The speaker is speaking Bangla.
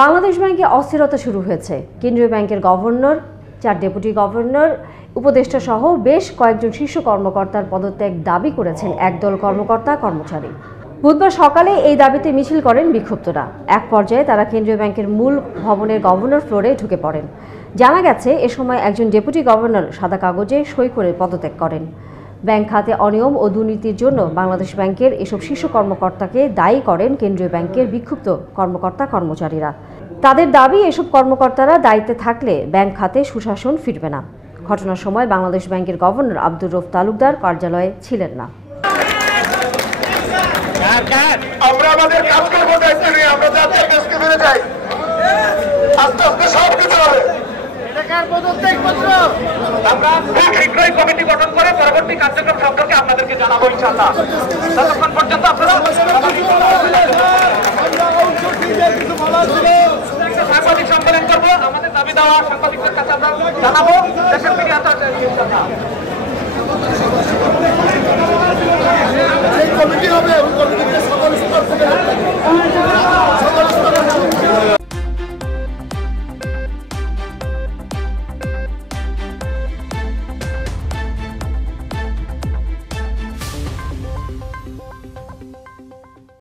বাংলাদেশ ব্যাংকে অস্থিরতা শুরু হয়েছে। কেন্দ্রীয় ব্যাংকের গভর্নর, 4 ডেপুটি গভর্নর, উপদেষ্টা সহ বেশ কয়েকজন শীর্ষ কর্মকর্তার পদত্যাগ দাবি করেছেন একদল কর্মকর্তা কর্মচারী। বুধবার সকালে এই দাবিতে মিছিল করেন বিক্ষুব্ধরা। এক পর্যায়ে তারা কেন্দ্রীয় ব্যাংকের মূল ভবনের গভর্নর ফ্লোরে ঢুকে পড়েন। জানা গেছে, এ সময় একজন ডেপুটি গভর্নর সাদা কাগজে সই করে পদত্যাগ করেন। ব্যাংক খাতে অনিয়ম ও দুর্নীতির জন্য বাংলাদেশ ব্যাংকের এসব শীর্ষ কর্মকর্তাকে দায়ী করেন কেন্দ্রীয় ব্যাংকের বিক্ষুব্ধ কর্মকর্তা কর্মচারীরা। তাদের দাবি, এসব কর্মকর্তারা দায়িত্বে থাকলে ব্যাংক খাতে সুশাসন ফিরবে না। ঘটনার সময় বাংলাদেশ ব্যাংকের গভর্নর আব্দুর রউফ তালুকদার কার্যালয়ে ছিলেন না। আমরা আমাদের কাজ করবো, দায়িত্ব নিয়ে আমরা যাদের কাছকে ফিরে যাই। আস্তে আস্তে সব কিছু হবে। আমরা শীঘ্রই কমিটি গঠন করে পরবর্তী কার্যক্রম সম্পর্কে আপনাদেরকে জানাবো ইনশাআল্লাহ। ততক্ষণ পর্যন্ত আপনারা সাংবাদিক সম্মেলন করবো, আমাদের দাবি দেওয়া সাংবাদিকদের কাছে আমরা জানাবো। দেশের মিডিয়া কমিটি হবে, ওই কমিটিতে সকল স্তর থেকে